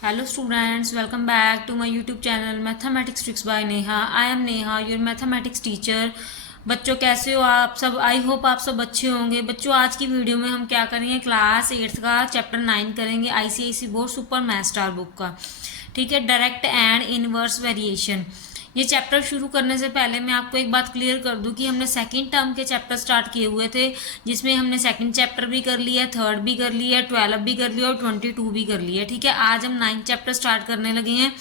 Hello students, welcome back to my YouTube channel Mathematics Tricks by Neha. I am Neha, your mathematics teacher. बच्चों कैसे हो आप सब? I hope आप सब अच्छे होंगे। बच्चों आज की वीडियो में हम क्या करेंगे, क्लास 8th का चैप्टर 9 करेंगे ICSE board super math star book का। ठीक है, डायरेक्ट एंड इनवर्स वेरिएशन। ये चैप्टर शुरू करने से पहले मैं आपको एक बात क्लियर कर दूं कि हमने सेकंड टर्म के चैप्टर स्टार्ट किए हुए थे, जिसमें हमने सेकंड चैप्टर भी कर लिया, थर्ड भी कर लिया, 12 भी कर लिया और 22 भी कर लिया। ठीक है, आज हम 9th चैप्टर स्टार्ट करने लगे हैं।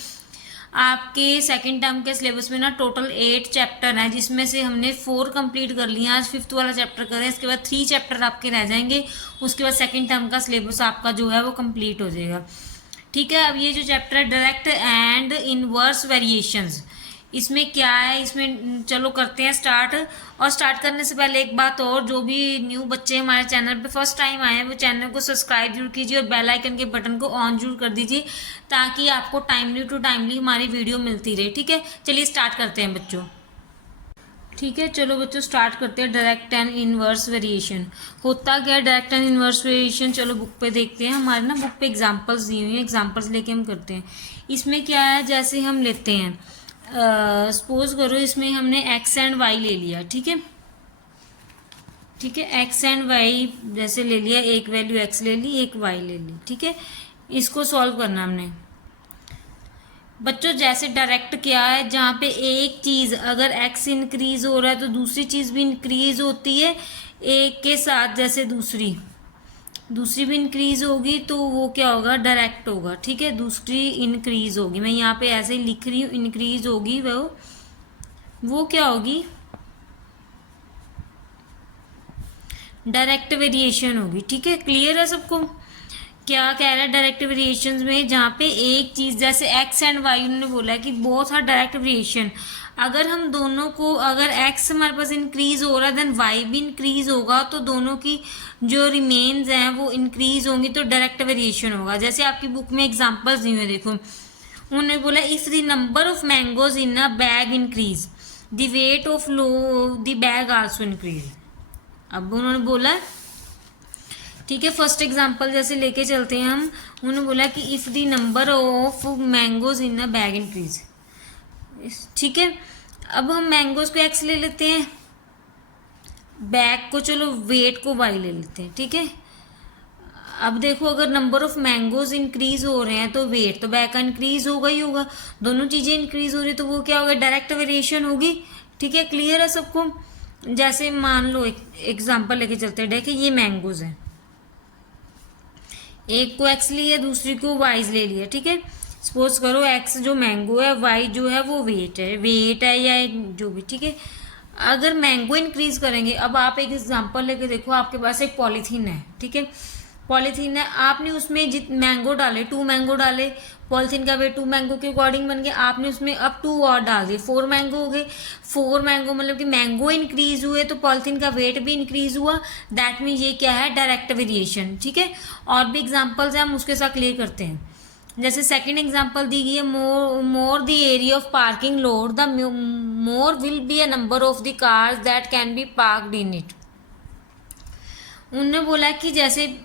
आपके सेकंड टर्म के सिलेबस में ना टोटल 8 चैप्टर हैं, जिसमें से हमने 4 कंप्लीट कर लिए। आज 5th वाला चैप्टर करें, इसके बाद 3 चैप्टर आपके रह जाएंगे। उसके बाद सेकंड टर्म का सिलेबस आपका जो है वो कंप्लीट हो जाएगा। ठीक है, अब ये जो चैप्टर है डायरेक्ट एंड इनवर्स वेरिएशंस, इसमें क्या है, इसमें चलो करते हैं स्टार्ट। और स्टार्ट करने से पहले एक बात और, जो भी न्यू बच्चे हमारे चैनल पे फर्स्ट टाइम आए हैं वो चैनल को सब्सक्राइब जरूर कीजिए और बेल आइकन के बटन को ऑन जरूर कर दीजिए, ताकि आपको टाइमली टू टाइमली हमारी वीडियो मिलती रहे। ठीक है, चलिए स्टार्ट करते हैं बच्चों। ठीक है, चलो बच्चों स्टार्ट करते हैं। डायरेक्ट एंड इनवर्स वेरिएशन होता क्या है? डायरेक्ट एंड इनवर्स वेरिएशन चलो बुक पे देखते हैं। हमारे ना बुक पे एग्जांपल्स दी हुई हैं, एग्जांपल्स लेके हम करते हैं। इसमें क्या है, जैसे हम लेते हैं, सपोज करो इसमें हमने एक्स एंड वाई ले लिया। ठीक है, ठीक है, एक्स एंड वाई जैसे ले लिया, एक वैल्यू एक्स ले ली, एक वाई ले ली। ठीक है, इसको सॉल्व करना हमने। बच्चों जैसे डायरेक्ट क्या है, जहाँ पे एक चीज़ अगर एक्स इंक्रीज हो रहा है तो दूसरी चीज़ भी इंक्रीज होती है एक के साथ। जैसे दूसरी भी इंक्रीज होगी तो वो क्या होगा, डायरेक्ट होगा। ठीक है, दूसरी इंक्रीज होगी, मैं यहाँ पे ऐसे ही लिख रही हूँ, इंक्रीज होगी, वो क्या होगी, डायरेक्ट वेरिएशन होगी। ठीक है, क्लियर है सबको? क्या कह रहा है डायरेक्ट वेरिएशंस में, जहाँ पे एक चीज़ जैसे एक्स एंड वाई उन्होंने बोला है कि बहुत सारा डायरेक्ट वेरिएशन, अगर हम दोनों को, अगर एक्स हमारे पास इंक्रीज हो रहा है देन वाई भी इंक्रीज होगा, तो दोनों की जो रिमेन्स हैं वो इंक्रीज होंगी, तो डायरेक्ट वेरिएशन होगा। जैसे आपकी बुक में एग्जाम्पल्स दी हुए, देखो उन्होंने बोला if the number of mangoes in a bag increase the weight of low the bag also increase. अब उन्होंने बोला, ठीक है, फर्स्ट एग्जांपल जैसे लेके चलते हैं हम। उन्होंने बोला कि if the number of mangoes in a bag increase. ठीक है, अब हम मैंगोज को एक्स ले लेते हैं, बैग को चलो वेट को वाई ले लेते हैं। ठीक है, अब देखो अगर नंबर ऑफ मैंगोज इंक्रीज हो रहे हैं तो वेट तो बैग का इंक्रीज होगा ही होगा। दोनों चीज़ें इंक्रीज हो रही है तो वो क्या होगा, डायरेक्ट वेरिएशन होगी। ठीक है, क्लियर है सबको? जैसे मान लो एक एग्जाम्पल लेके चलते हैं, देखिए ये मैंगोज है, एक को एक्स लिया, दूसरी को वाइज ले लिया। ठीक है, सपोज करो एक्स जो मैंगो है, वाई जो है वो वेट है या जो भी। ठीक है, अगर मैंगो इंक्रीज करेंगे, अब आप एक एग्जांपल लेके देखो, आपके पास एक पॉलीथीन है। ठीक है, पॉलीथीन है, आपने उसमें जित मैंगो डाले, 2 मैंगो डाले, पॉलीथीन का वेट 2 मैंगो के अकॉर्डिंग बन गया। आपने उसमें अब 2 और डाल दिए, 4 मैंगो हो गए। 4 मैंगो मतलब कि मैंगो इंक्रीज हुए तो पॉलीथीन का वेट भी इंक्रीज हुआ। दैट मीन ये क्या है, डायरेक्ट वेरिएशन। ठीक है, और भी एग्जाम्पल्स हैं, हम उसके साथ क्लियर करते हैं। जैसे सेकंड एग्जांपल दी गई है, more the area of parking load the more will be a number of the cars that can be parked in it. उन्होंने बोला कि जैसे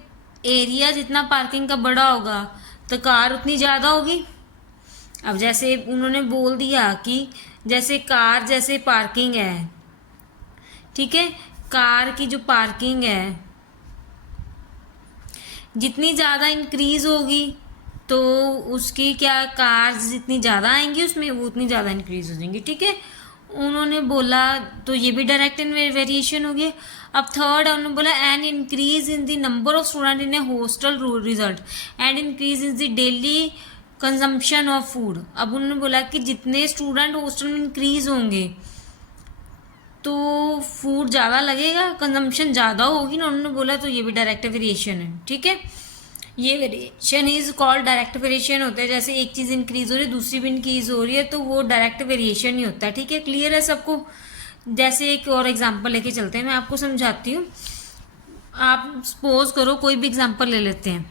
एरिया जितना पार्किंग का बड़ा होगा तो कार उतनी ज़्यादा होगी। अब जैसे उन्होंने बोल दिया कि जैसे कार जैसे पार्किंग है, ठीक है, कार की जो पार्किंग है जितनी ज़्यादा इंक्रीज होगी तो उसकी क्या, कार्स जितनी ज़्यादा आएंगी उसमें वो उतनी ज़्यादा इंक्रीज हो जाएंगी। ठीक है, उन्होंने बोला तो ये भी डायरेक्ट वेरिएशन हो गया। अब थर्ड उन्होंने बोला an increase in the number of student in A hostel result and increase in the daily consumption of food. अब उन्होंने बोला कि जितने स्टूडेंट हॉस्टल में इंक्रीज होंगे तो फूड ज़्यादा लगेगा, कंजम्पशन ज़्यादा होगी ना, उन्होंने बोला, तो ये भी डायरेक्ट वेरिएशन है। ठीक है, ये variation is called direct variation होता है। जैसे एक चीज़ इंक्रीज हो रही है दूसरी भी इंक्रीज हो रही है तो वो डायरेक्ट वेरिएशन ही होता है। ठीक है, क्लियर है सबको? जैसे एक और एग्जांपल लेके चलते हैं, मैं आपको समझाती हूँ। आप सपोज करो कोई भी एग्जांपल ले लेते हैं।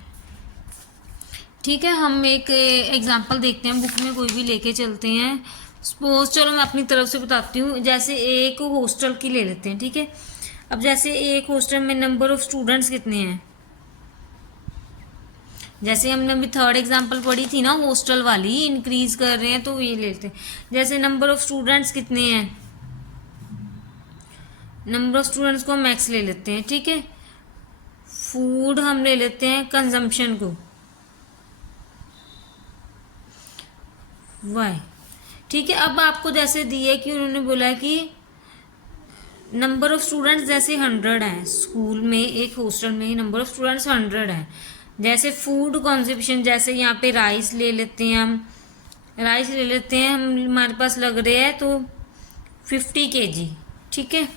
ठीक है, हम एक एग्जांपल देखते हैं, बुक में कोई भी लेके चलते हैं। सपोज चलो मैं अपनी तरफ से बताती हूँ, जैसे एक हॉस्टल की ले लेते हैं। ठीक है, अब जैसे एक हॉस्टल में नंबर ऑफ स्टूडेंट्स कितने हैं, जैसे हमने अभी थर्ड एग्जांपल पढ़ी थी ना हॉस्टल वाली, इंक्रीज कर रहे हैं तो ये लेते हैं। जैसे नंबर ऑफ स्टूडेंट्स कितने हैं, नंबर ऑफ स्टूडेंट्स को हम एक्स ले लेते हैं, ठीक है। फूड हम ले लेते हैं कंजम्पशन को वाई, ठीक है। अब आपको जैसे दिए कि उन्होंने बोला कि नंबर ऑफ स्टूडेंट्स जैसे 100 हैं स्कूल में, एक हॉस्टल में नंबर ऑफ स्टूडेंट्स 100 हैं। जैसे फूड कंजप्शन, जैसे यहाँ पे राइस ले लेते हैं हम, राइस ले लेते हैं हम, हमारे पास लग रहे हैं तो 50 kg, ठीक है।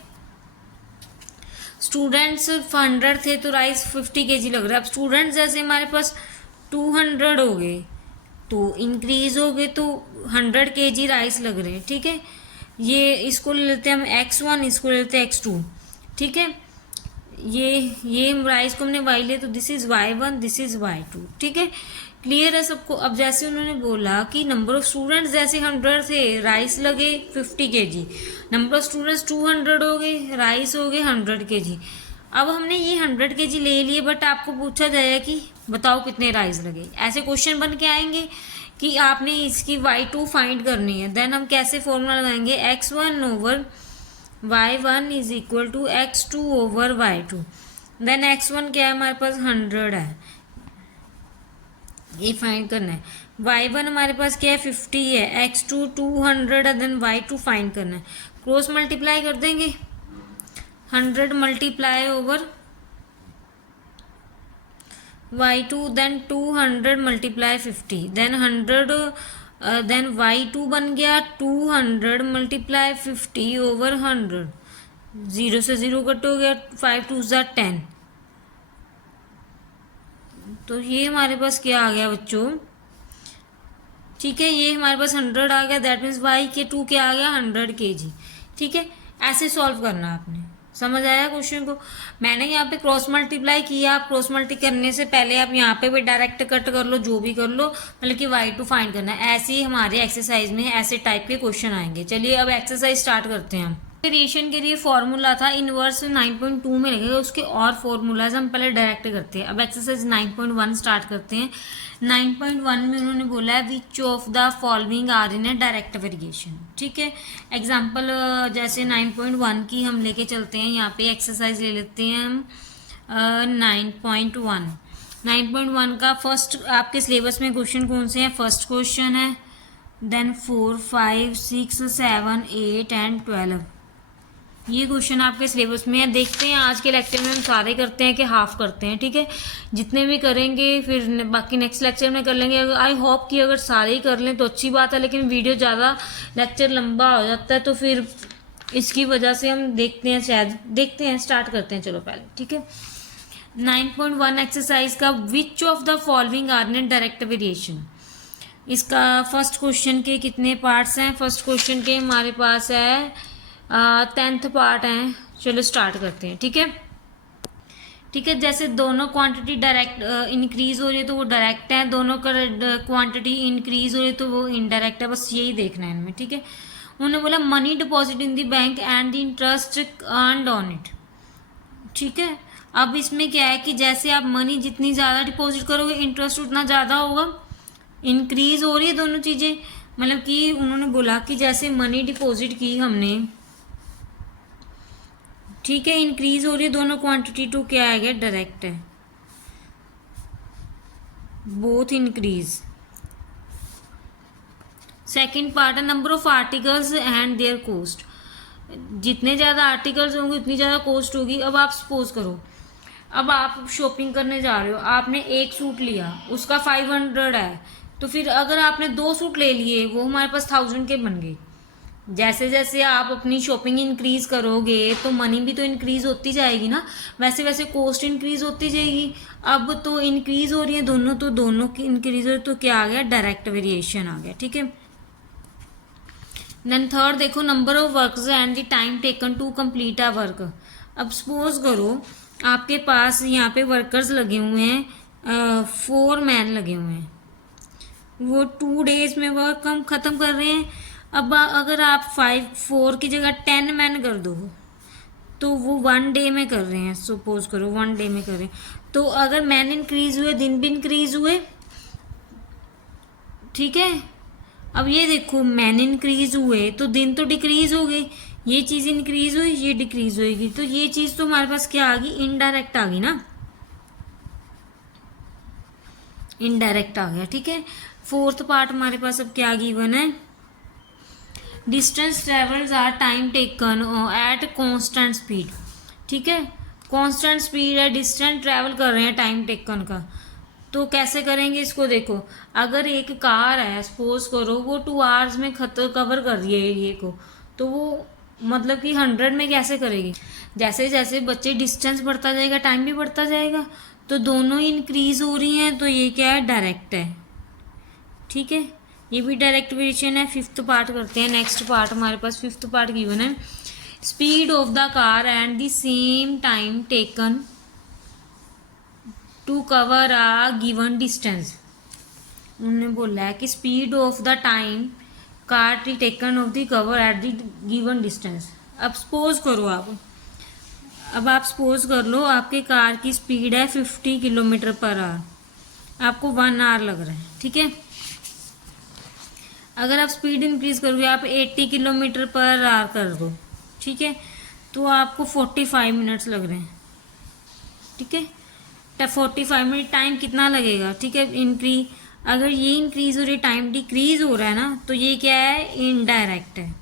स्टूडेंट्स 100 थे तो राइस 50 kg लग रहा है। अब स्टूडेंट्स जैसे हमारे पास 200 हो गए तो इंक्रीज हो गए तो 100 kg राइस लग रहे हैं, ठीक है। ये इसको ले लेते हैं हम x1, इसको ले लेते हैं x2, ठीक है। ये राइस को हमने y ले तो this is y1, this is y2, ठीक है। क्लियर है सबको। अब जैसे उन्होंने बोला कि नंबर ऑफ स्टूडेंट्स जैसे 100 थे, राइस लगे 50 kg, नंबर ऑफ स्टूडेंट्स 200 हो गए, राइस हो गए 100 kg। अब हमने ये 100 kg ले लिए, बट आपको पूछा जाएगा कि बताओ कितने राइस लगे। ऐसे क्वेश्चन बन के आएंगे कि आपने इसकी y2 फाइंड करनी है। देन हम कैसे फॉर्मूला लगाएंगे, x1 over y1 is equal to x2 over y2। Then x1 क्या है हमारे पास 100 है, ये फाइंड करना है। y1 हमारे पास क्या है 50 है, x2 200 है, देन y2 फाइंड करना है। क्रॉस मल्टीप्लाई कर देंगे, 100 multiply over y2, then 200 multiply 50, then 100, then y2 बन गया 200 मल्टीप्लाई 50 ओवर 100, 0 से 0 कट हो गया, 5 2 ज़ा 10। तो ये हमारे पास क्या आ गया बच्चों, ठीक है। ये हमारे पास 100 आ गया, दैट मीन्स y2 क्या आ गया 100 kg, ठीक है। ऐसे सॉल्व करना आपने, समझ आया क्वेश्चन को। मैंने यहाँ पे क्रॉस मल्टीप्लाई किया, आप क्रॉस मल्टी करने से पहले आप यहाँ पे भी डायरेक्ट कट कर लो, जो भी कर लो, मतलब कि y2 फाइंड करना है। ऐसे ही हमारे एक्सरसाइज में ऐसे टाइप के क्वेश्चन आएंगे। चलिए अब एक्सरसाइज स्टार्ट करते हैं हम। वेरिएशन के लिए फॉर्मूला था इनवर्स 9.2 में लगेगा, उसके और फॉर्मूलाज हम पहले डायरेक्ट करते हैं। अब एक्सरसाइज 9.1 स्टार्ट करते हैं। 9.1 में उन्होंने बोला है which of the following are in a direct variation, ठीक है। एग्जाम्पल जैसे 9.1 की हम लेके चलते हैं, यहाँ पे एक्सरसाइज ले लेते हैं हम 9.1। 9.1 का फर्स्ट आपके सिलेबस में क्वेश्चन कौन से हैं, फर्स्ट क्वेश्चन है, देन 4 5 6 7 8 एंड 12। ये क्वेश्चन आपके सिलेबस में है। देखते हैं आज के लेक्चर में हम सारे करते हैं कि हाफ करते हैं, ठीक है। जितने भी करेंगे फिर बाकी नेक्स्ट लेक्चर में कर लेंगे। आई होप कि अगर सारे ही कर लें तो अच्छी बात है, लेकिन वीडियो ज़्यादा लेक्चर लंबा हो जाता है तो फिर इसकी वजह से हम देखते हैं, शायद देखते हैं, स्टार्ट करते हैं चलो पहले, ठीक है। 9.1 एक्सरसाइज का which of the following are in direct variation. इसका फर्स्ट क्वेश्चन के कितने पार्ट्स हैं, फर्स्ट क्वेश्चन के हमारे पास है 10th पार्ट है। चलो स्टार्ट करते हैं, ठीक है। ठीक है, जैसे दोनों क्वांटिटी डायरेक्ट इंक्रीज हो रही है तो वो डायरेक्ट है, दोनों का क्वांटिटी इंक्रीज हो रही है तो वो इनडायरेक्ट है। बस यही देखना है इनमें, ठीक है। उन्होंने बोला money deposit in the bank and the interest earned on it, ठीक है। अब इसमें क्या है कि जैसे आप मनी जितनी ज़्यादा डिपॉजिट करोगे इंटरेस्ट उतना ज़्यादा होगा। इंक्रीज हो रही है दोनों चीज़ें, मतलब कि उन्होंने बोला कि जैसे मनी डिपॉजिट की हमने, ठीक है, इंक्रीज हो रही है दोनों क्वांटिटी, तो क्या आ गया डायरेक्ट है, बोथ इंक्रीज। सेकंड पार्ट है number of articles and there cost. जितने ज़्यादा आर्टिकल्स होंगे उतनी ज़्यादा कॉस्ट होगी। अब आप सपोज करो, अब आप शॉपिंग करने जा रहे हो, आपने एक सूट लिया उसका 500 है, तो फिर अगर आपने 2 सूट ले लिए वो हमारे पास 1000 के बन गए। जैसे जैसे आप अपनी शॉपिंग इंक्रीज करोगे तो मनी भी तो इंक्रीज होती जाएगी ना, वैसे वैसे कॉस्ट इंक्रीज होती जाएगी। अब तो इंक्रीज हो रही है दोनों, तो दोनों की इंक्रीज हो रही, तो क्या आ गया डायरेक्ट वेरिएशन आ गया, ठीक है। देन थर्ड देखो number of works and the time taken to complete a work. अब सपोज करो आपके पास यहाँ पे वर्कर्स लगे हुए हैं, 4 मैन लगे हुए हैं, वो 2 days में वर्क हम ख़त्म कर रहे हैं। अब अगर आप 4 की जगह 10 मैन कर दो तो वो 1 day में कर रहे हैं, सपोज करो 1 day में कर रहे हैं, तो अगर मैन इंक्रीज हुए दिन भी इंक्रीज हुए, ठीक है। अब ये देखो मैन इंक्रीज हुए तो दिन तो डिक्रीज हो गए, ये चीज़ इंक्रीज हुई ये डिक्रीज होएगी, तो ये चीज़ तो हमारे पास क्या आ गई, इनडायरेक्ट आ गई ना, इनडायरेक्ट आ गया, ठीक है। फोर्थ पार्ट हमारे पास अब क्या गिवन है, distance travels or time taken at constant speed, ठीक है। कांस्टेंट स्पीड है, डिस्टेंस ट्रेवल कर रहे हैं टाइम टेकन का, तो कैसे करेंगे इसको, देखो अगर एक कार है सपोज करो वो 2 आवर्स में कवर कर रही है एरिए को, तो वो मतलब कि 100 में कैसे करेगी, जैसे जैसे बच्चे डिस्टेंस बढ़ता जाएगा टाइम भी बढ़ता जाएगा, तो दोनों ही इंक्रीज हो रही हैं, तो ये क्या है, डायरेक्ट है, ठीक है। ये भी डायरेक्ट वेरिएशन है। फिफ्थ पार्ट करते हैं, नेक्स्ट पार्ट हमारे पास फिफ्थ पार्ट गिवन है, speed of the car and the same time taken to cover a given distance. उन्होंने बोला है कि speed of the time car T taken of the cover at the given distance. अब suppose करो आप suppose कर लो आपके कार की स्पीड है 50 किलोमीटर पर आवर, आपको 1 आवर लग रहा है, ठीक है। अगर आप स्पीड इंक्रीज करोगे, आप 80 किलोमीटर पर आवर कर दो, ठीक है, तो आपको 45 मिनट्स लग रहे हैं, ठीक है। 45 मिनट टाइम कितना लगेगा, ठीक है। अगर ये इंक्रीज हो रही है टाइम डिक्रीज हो रहा है ना, तो ये क्या है, इनडायरेक्ट है,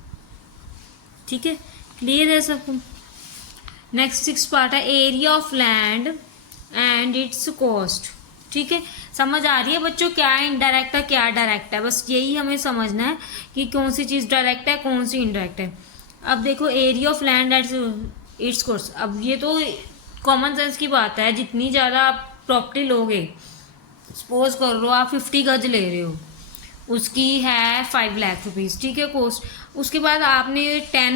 ठीक है। क्लियर है सबको। नेक्स्ट 6 पार्ट है area of land and it's cost, ठीक है। समझ आ रही है बच्चों क्या इनडायरेक्ट है क्या डायरेक्ट है, बस यही हमें समझना है कि कौन सी चीज़ डायरेक्ट है कौन सी इनडायरेक्ट है। अब देखो area of land at its cost, अब ये तो कॉमन सेंस की बात है, जितनी ज़्यादा आप प्रॉपर्टी लोगे, सपोज कर लो आप 50 गज ले रहे हो, उसकी है 5 लाख रुपीज़, ठीक है, कॉस्ट। उसके बाद आपने 10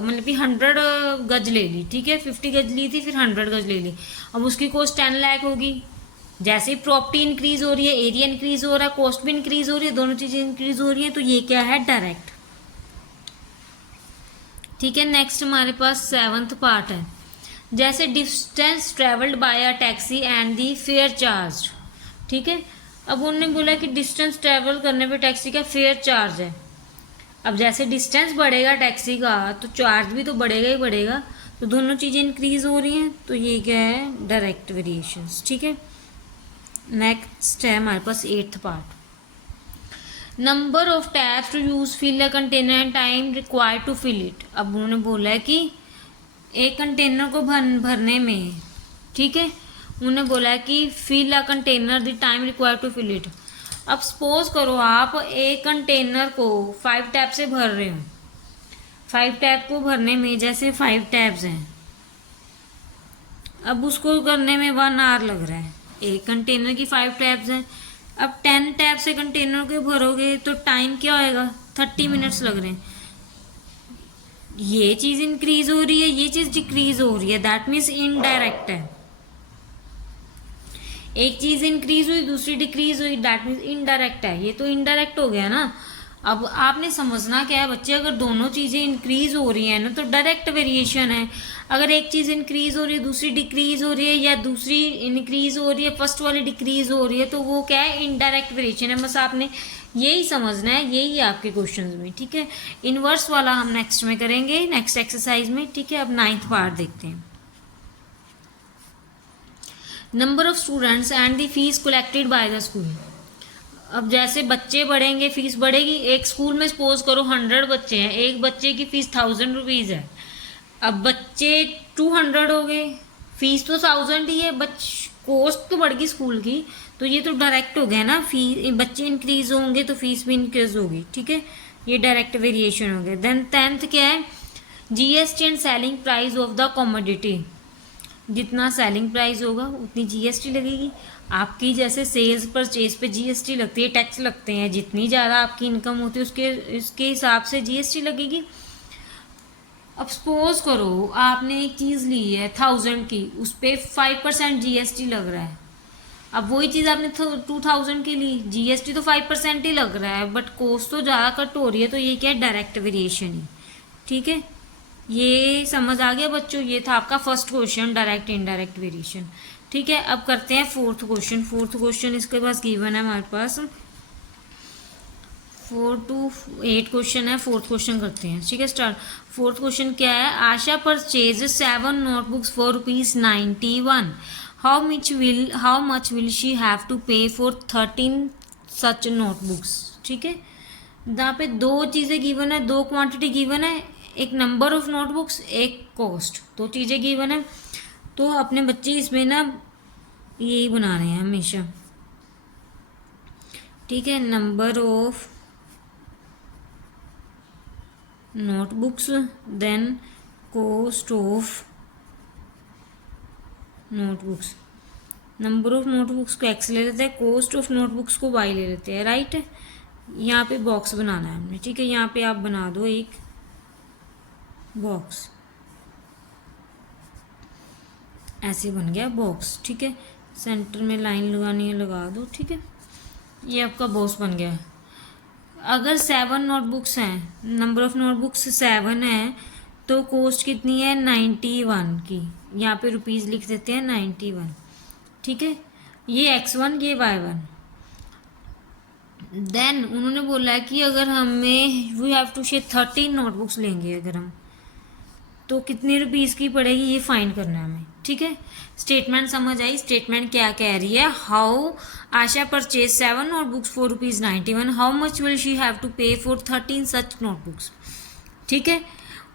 मतलब कि 100 गज ले ली, ठीक है, 50 गज ली थी फिर 100 गज ले ली, अब उसकी कॉस्ट 10 लाख होगी। जैसे ही प्रॉपर्टी इंक्रीज हो रही है, एरिया इंक्रीज हो रहा है, कॉस्ट भी इंक्रीज हो रही है, दोनों चीज़ें इंक्रीज हो रही हैं, तो ये क्या है, डायरेक्ट, ठीक है। नेक्स्ट हमारे पास 7th पार्ट है, जैसे distance travelled by a taxi and the fair charge, ठीक है। अब उन्होंने बोला कि डिस्टेंस ट्रेवल करने पे टैक्सी का फेयर चार्ज है। अब जैसे डिस्टेंस बढ़ेगा टैक्सी का तो चार्ज भी तो बढ़ेगा ही बढ़ेगा, तो दोनों चीज़ें इंक्रीज हो रही हैं, तो ये क्या है, डायरेक्ट वेरिएशंस, ठीक है। नेक्स्ट है हमारे पास 8th part, number of taps to use fill a container and time required to fill it. अब उन्होंने बोला है कि एक कंटेनर को भरने में, ठीक है, उन्होंने बोला है कि fill a container the time required to fill it. अब सपोज करो आप एक कंटेनर को 5 टैप से भर रहे हो, 5 टैप को भरने में जैसे 5 टैप्स हैं, अब उसको करने में 1 आवर लग रहा है, एक कंटेनर की 5 टैप्स हैं। अब 10 टैप से कंटेनर को भरोगे तो टाइम क्या होएगा, 30 मिनट्स लग रहे हैं। ये चीज़ इंक्रीज हो रही है, ये चीज़ डिक्रीज हो रही है, दैट मीन्स इनडायरेक्ट है। एक चीज़ इंक्रीज हुई दूसरी डिक्रीज हुई, दैट मीन्स इनडायरेक्ट है, ये तो इनडायरेक्ट हो गया ना। अब आपने समझना क्या है बच्चे, अगर दोनों चीज़ें इंक्रीज हो रही हैं ना तो डायरेक्ट वेरिएशन है। अगर एक चीज़ इंक्रीज हो रही है दूसरी डिक्रीज हो रही है, या दूसरी इंक्रीज हो रही है फर्स्ट वाली डिक्रीज हो रही है, तो वो क्या है, इनडायरेक्ट वेरिएशन है। बस आपने यही समझना है, यही आपके क्वेश्चंस में, ठीक है। इनवर्स वाला हम नेक्स्ट में करेंगे, नेक्स्ट एक्सरसाइज में, ठीक है। अब 9th पार्ट देखते हैं, number of students and the fees collected by the school. अब जैसे बच्चे बढ़ेंगे फीस बढ़ेगी। एक स्कूल में सपोज करो 100 बच्चे हैं, एक बच्चे की फीस 1000 रुपीज़ है। अब बच्चे 200 हो गए, फीस तो 1000 ही है, कॉस्ट तो बढ़ गई स्कूल की, तो ये तो डायरेक्ट हो गया ना, फीस बच्चे इंक्रीज होंगे तो फीस भी इंक्रीज होगी, ठीक है, ये डायरेक्ट वेरिएशन हो गया। देन 10th क्या है, GST and selling price of the commodity. जितना सेलिंग प्राइस होगा उतनी जीएसटी लगेगी। आपकी जैसे सेल्स परचेज पे जीएसटी लगती है, टैक्स लगते हैं, जितनी ज़्यादा आपकी इनकम होती है उसके हिसाब से जीएसटी लगेगी। अब सपोज करो आपने एक चीज़ ली है 1000 की, उस पर 5% जीएसटी लग रहा है। अब वही चीज़ आपने 2000 की ली, जीएसटी तो 5% ही लग रहा है, बट कॉस्ट तो ज़्यादा कट हो रही है, तो ये क्या है, डायरेक्ट वेरिएशन ही, ठीक है। ये समझ आ गया बच्चों, ये था आपका first question, direct indirect variation. ठीक है, अब करते हैं फोर्थ क्वेश्चन। फोर्थ क्वेश्चन इसके पास गिवन है हमारे पास 4 to 8 क्वेश्चन है। फोर्थ क्वेश्चन करते हैं, ठीक है, स्टार्ट। फोर्थ क्वेश्चन क्या है? Asha purchase 7 notebooks for ₹91। How much will she have to pay for 13 such notebooks? ठीक है, यहाँ पे दो चीज़ें गिवन है, दो क्वांटिटी गिवन है, एक नंबर ऑफ नोटबुक्स, एक कॉस्ट, दो चीज़ें गिवन है। तो अपने बच्चे इसमें ना यही बना रहे हैं हमेशा, ठीक है, number of notebooks then cost of notebooks. Number of notebooks को एक्स ले लेते हैं, कॉस्ट ऑफ नोटबुक्स को वाई ले लेते हैं, राइट। यहाँ पे बॉक्स बनाना है हमने, ठीक है, यहाँ पे आप बना दो एक बॉक्स, ऐसे बन गया बॉक्स, ठीक है। सेंटर में लाइन लगानी है, लगा दो, ठीक है, ये आपका बॉक्स बन गया। अगर 7 नोटबुक्स हैं, नंबर ऑफ नोटबुक्स 7 है, तो कॉस्ट कितनी है? 91 की। यहाँ पे रुपीज़ लिख देते हैं 91, ठीक है। ये x1, ये y1। देन उन्होंने बोला है कि अगर हमें we have to share 13 notebooks लेंगे अगर हम, तो कितने रुपीज़ की पड़ेगी, ये फाइंड करना है हमें, ठीक है। स्टेटमेंट समझ आई? स्टेटमेंट क्या कह रही है? How Asha purchase 7 notebooks for ₹91, how much will she have to pay for 13 such notebooks, ठीक है।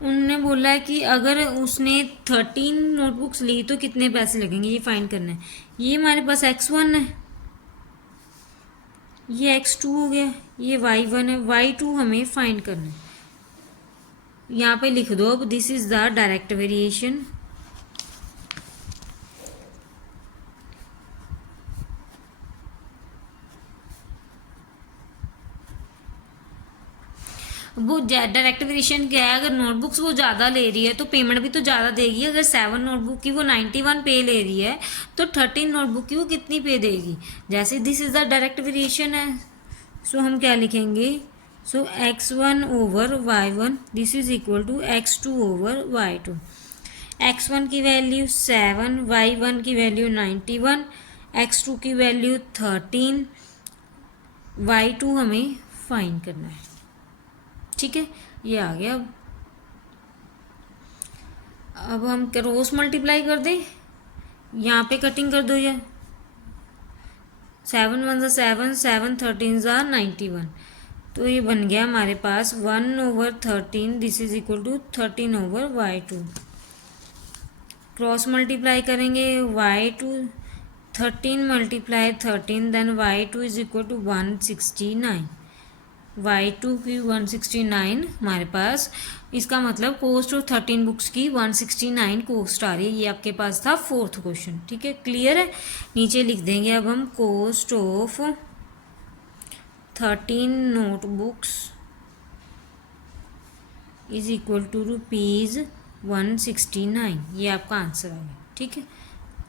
उन्होंने बोला है कि अगर उसने 13 नोटबुक्स ली तो कितने पैसे लगेंगे, ये फाइंड करना है। ये हमारे पास x1 है, ये x2 हो गया, ये y1 है, y2 हमें फाइंड करना है। यहाँ पे लिख दो अब, this is the direct variation. वो डायरेक्ट वेरिएशन क्या है? अगर नोटबुक्स वो ज़्यादा ले रही है तो पेमेंट भी तो ज़्यादा देगी। अगर 7 नोटबुक की वो 91 पे ले रही है तो 13 नोटबुक की वो कितनी पे देगी? जैसे this is the direct variation है, सो हम क्या लिखेंगे? So x1 over y1 this is equal to x2 over y2। x1 की वैल्यू 7, y1 की वैल्यू 91, x2 की वैल्यू 13, y2 हमें फाइंड करना है, ठीक है। ये आ गया। अब हम क्रॉस मल्टीप्लाई कर दें, यहाँ पे कटिंग कर दो, ये 7 1 7, 7 13 91, तो ये बन गया हमारे पास 1 over 13 this is equal to 13 over y2। Cross multiply करेंगे, y2 13 multiply 13 then y2 is equal to 169, y2 की 169 हमारे पास। इसका मतलब कॉस्ट ऑफ 13 बुक्स की 169 कॉस्ट आ रही है। ये आपके पास था फोर्थ क्वेश्चन, ठीक है, क्लियर है। नीचे लिख देंगे अब हम cost of 13 notebooks is equal to ₹169। ये आपका आंसर आ गया, ठीक है।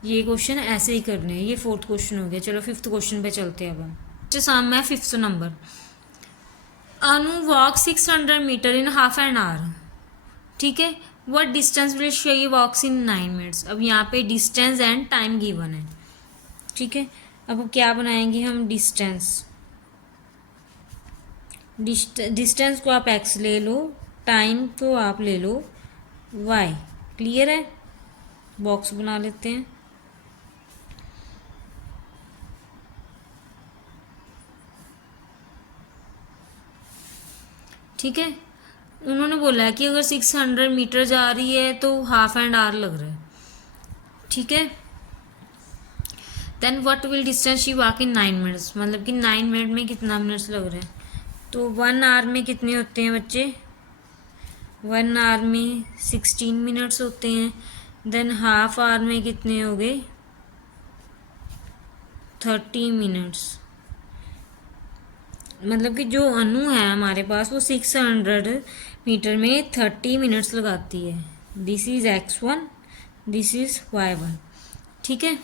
ये क्वेश्चन ऐसे ही करने हैं। ये फोर्थ क्वेश्चन हो गया। चलो फिफ्थ क्वेश्चन पे चलते हैं अब हम। सामने है fifth number. Anu walk 600 metre in half an hour, ठीक है। What distance will she walks in 9 minutes. अब यहाँ पे डिस्टेंस एंड टाइम गिवन है, ठीक है। अब क्या बनाएंगे हम? डिस्टेंस को आप x ले लो, टाइम को आप ले लो y, क्लियर है। बॉक्स बना लेते हैं, ठीक है। उन्होंने बोला है कि अगर 600 मीटर जा रही है तो हाफ एंड आवर लग रहा है, ठीक है। Then what will distance she walk in 9 minutes, मतलब कि 9 मिनट में कितना मिनट्स लग रहा है। तो 1 आवर में कितने होते हैं बच्चे? 1 आवर में 16 मिनट्स होते हैं। देन हाफ आवर में कितने हो गए? 30 मिनट्स। मतलब कि जो अनु है हमारे पास वो 600 मीटर में 30 मिनट्स लगाती है। This is x1, this is y1, ठीक है।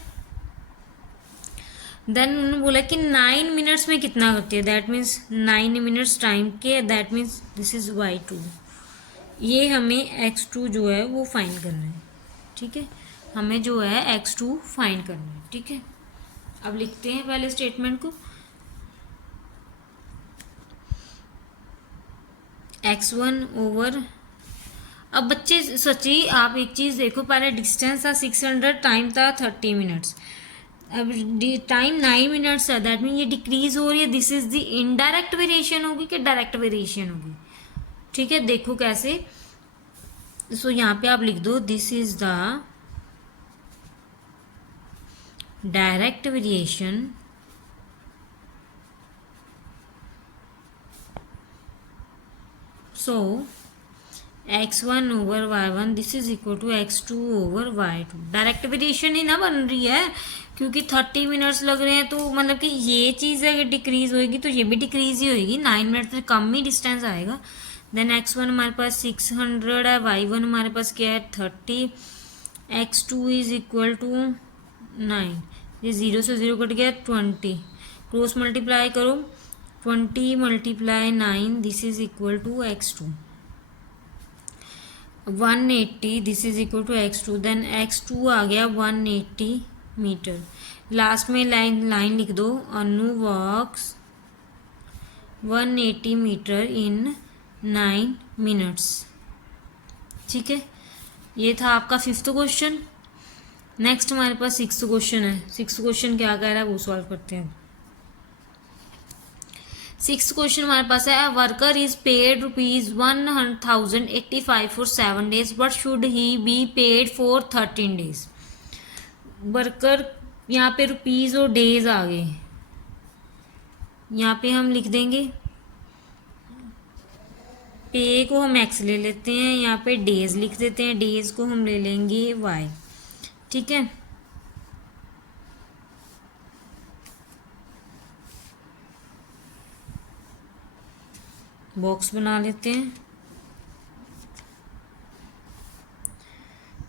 देन उन्होंने बोला कि 9 मिनट्स में कितना करती है, दैट मीन्स 9 मिनट्स टाइम के, that means this is y2। ये हमें x2 जो है वो फाइंड करना है, ठीक है। हमें जो है x2 फाइंड करना है। ठीक है, अब लिखते हैं पहले स्टेटमेंट को। x1 ओवर, अब बच्चे सच्ची आप एक चीज़ देखो, पहले डिस्टेंस था 600, टाइम था 30 मिनट्स, अब टाइम 9 मिनट्स है, दैट मीन ये डिक्रीज हो रही है। This is the indirect variation होगी कि डायरेक्ट वेरिएशन होगी। ठीक है, देखो कैसे। सो यहाँ पे आप लिख दो this is the direct variation so x1 over y1 this is equal to x2 over y2। Direct variation ही ना बन रही है, क्योंकि 30 मिनट्स लग रहे हैं, तो मतलब कि ये चीज़ अगर डिक्रीज होएगी तो ये भी डिक्रीज ही होएगी, 9 मिनट से कम ही डिस्टेंस आएगा। देन x1 हमारे पास 600 है, y1 हमारे पास क्या है 30, x2 इज इक्वल टू 9, ये 0 से 0 कट गया 20, क्रॉस मल्टीप्लाई करो 20 multiply 9 this is equal to x2, 180 this is equal to x2। Then x2 आ गया 180 मीटर। लास्ट में लाइन लिख दो, अनु वॉक्स 180 मीटर इन 9 मिनट्स। ठीक है, ये था आपका 5th क्वेश्चन। नेक्स्ट हमारे पास 6th क्वेश्चन है। 6th क्वेश्चन क्या कह रहा है वो सॉल्व करते हैं। 6th क्वेश्चन हमारे पास है, worker is paid ₹1,085 for 7 days, but should he be paid for 13 days। Worker, यहाँ पे रुपीज़ और डेज आ गए, यहाँ पे हम लिख देंगे पे को हम एक्स ले लेते हैं, यहाँ पे डेज लिख देते हैं, डेज को हम ले लेंगे वाई। ठीक है, बॉक्स बना लेते हैं।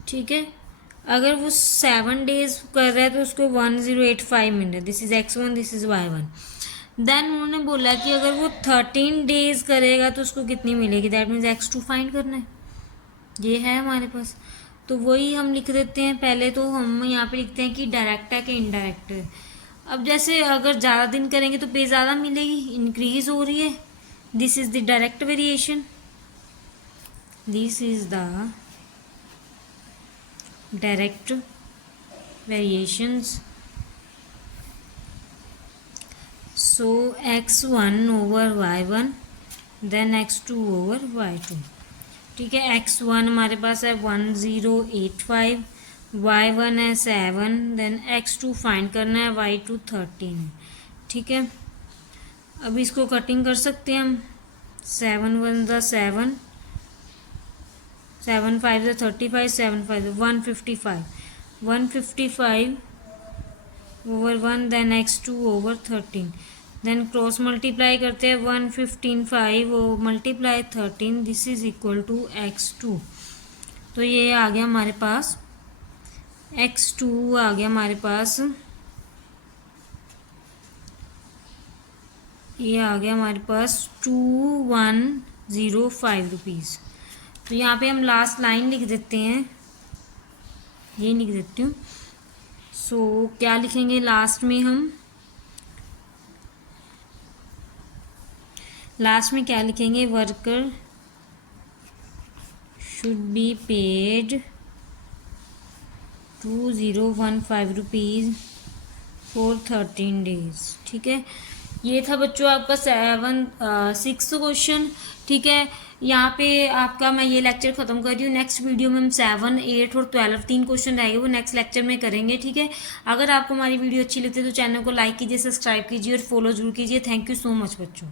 ठीक है, अगर वो 7 days कर रहा है तो उसको 1085 मिल रहा है, this is x1 this is y1। देन उन्होंने बोला कि अगर वो 13 days करेगा तो उसको कितनी मिलेगी, दैट मीन्स x2 फाइंड करना है। ये है हमारे पास, तो वही हम लिख देते हैं। पहले तो हम यहाँ पे लिखते हैं कि डायरेक्ट है कि इनडायरेक्ट है। अब जैसे अगर ज़्यादा दिन करेंगे तो पे ज़्यादा मिलेगी, इंक्रीज हो रही है, this is the direct variation, this is the direct variations. So x1 over y1 then x2 over y2। ठीक है, x1 हमारे पास है 1085, y1 है 7, देन x2 फाइंड करना है, y2 13 है। ठीक है, अब इसको कटिंग कर सकते हैं हम, 7 1 ज़ा 7, 7 5 ज़ा 35, 7 5 ज़ा 155, 155 over 1 then x2 over 13, then cross multiply करते हैं 155 ओ multiply 13 this is equal to x2। तो ये आ गया हमारे पास, x2 आ गया हमारे पास, ये आ गया हमारे पास 2105 रुपीज़। तो यहाँ पे हम लास्ट लाइन लिख देते हैं, ये लिख देती हूँ। सो क्या लिखेंगे लास्ट में, हम लास्ट में क्या लिखेंगे, worker should be paid 2015 rupees for 13 days। ठीक है, ये था बच्चों आपका 6th क्वेश्चन। ठीक है, यहाँ पे आपका मैं ये लेक्चर ख़त्म कर रही हूँ। नेक्स्ट वीडियो में हम 7, 8 और 12 3 क्वेश्चन रहेंगे, वो नेक्स्ट लेक्चर में करेंगे। ठीक है, अगर आपको हमारी वीडियो अच्छी लगती है तो चैनल को लाइक कीजिए, सब्सक्राइब कीजिए और फॉलो जरूर कीजिए। थैंक यू सो मच बच्चों।